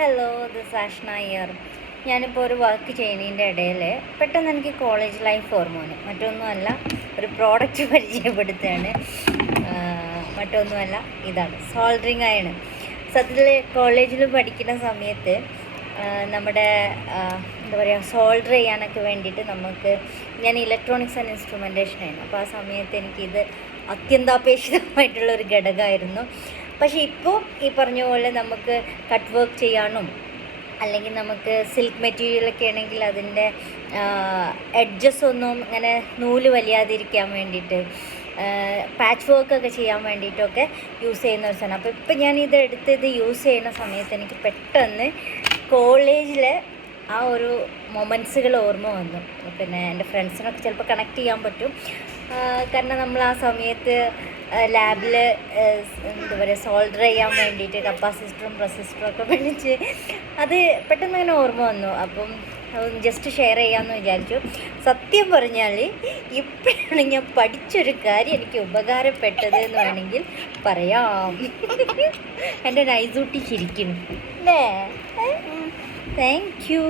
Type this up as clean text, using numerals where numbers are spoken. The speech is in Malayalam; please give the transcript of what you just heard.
Hello, this Ashna year. ഞാനിപ്പോൾ ഒരു വർക്ക് ചെയ്യുന്നതിൻ്റെ ഇടയിൽ പെട്ടെന്ന് എനിക്ക് കോളേജ് ലൈഫ് ഓർമ്മ വന്നു. മറ്റൊന്നുമല്ല, ഒരു പ്രോഡക്റ്റ് പരിചയപ്പെടുത്തുകയാണ്. മറ്റൊന്നുമല്ല, ഇതാണ് സോൾഡറിങ് അയൺ. സത്യത്തിൽ കോളേജിൽ പഠിക്കുന്ന സമയത്ത് നമ്മുടെ എന്താ പറയുക, സോൾഡർ ചെയ്യാനൊക്കെ വേണ്ടിയിട്ട് ഞാൻ ഇലക്ട്രോണിക്സ് ആൻഡ് ഇൻസ്ട്രുമെൻറ്റേഷൻ ആയിരുന്നു. അപ്പോൾ ആ സമയത്ത് എനിക്കിത് അത്യന്താപേക്ഷിതമായിട്ടുള്ളൊരു ഘടകമായിരുന്നു. പക്ഷേ ഇപ്പോൾ ഈ പറഞ്ഞ പോലെ നമുക്ക് കട്ട് വർക്ക് ചെയ്യാനും അല്ലെങ്കിൽ നമുക്ക് സിൽക്ക് മെറ്റീരിയലൊക്കെ ആണെങ്കിൽ അതിൻ്റെ എഡ്ജസ് ഒന്നും ഇങ്ങനെ നൂല് വലിയാതിരിക്കാൻ വേണ്ടിയിട്ട് പാച്ച് വർക്കൊക്കെ ചെയ്യാൻ വേണ്ടിയിട്ടൊക്കെ യൂസ് ചെയ്യുന്ന ഒരു സാധനം. അപ്പോൾ ഇപ്പം ഞാനിത് എടുത്ത് യൂസ് ചെയ്യുന്ന സമയത്ത് എനിക്ക് പെട്ടെന്ന് കോളേജിലെ ആ ഒരു മൊമെൻറ്റ്സുകൾ ഓർമ്മ വന്നു. പിന്നെ എൻ്റെ ഫ്രണ്ട്സിനൊക്കെ ചിലപ്പോൾ കണക്ട് ചെയ്യാൻ പറ്റും. കാരണം നമ്മൾ ആ സമയത്ത് ലാബിൽ എന്താ പറയുക, സോൾഡർ ചെയ്യാൻ വേണ്ടിയിട്ട് കപ്പാസിറ്ററും റെസിസ്റ്ററും ഒക്കെ മേടിച്ച് അത് പെട്ടെന്ന് അങ്ങനെ ഓർമ്മ വന്നു. അപ്പം ജസ്റ്റ് ഷെയർ ചെയ്യാമെന്ന് വിചാരിച്ചു. സത്യം പറഞ്ഞാൽ ഇപ്പോഴാണ് ഞാൻ പഠിച്ചൊരു കാര്യം എനിക്ക് ഉപകാരപ്പെട്ടത് എന്ന് വേണമെങ്കിൽ പറയാം. എൻ്റെ നൈസൂട്ടി ചിരിക്കുന്നു അല്ലേ? Thank you.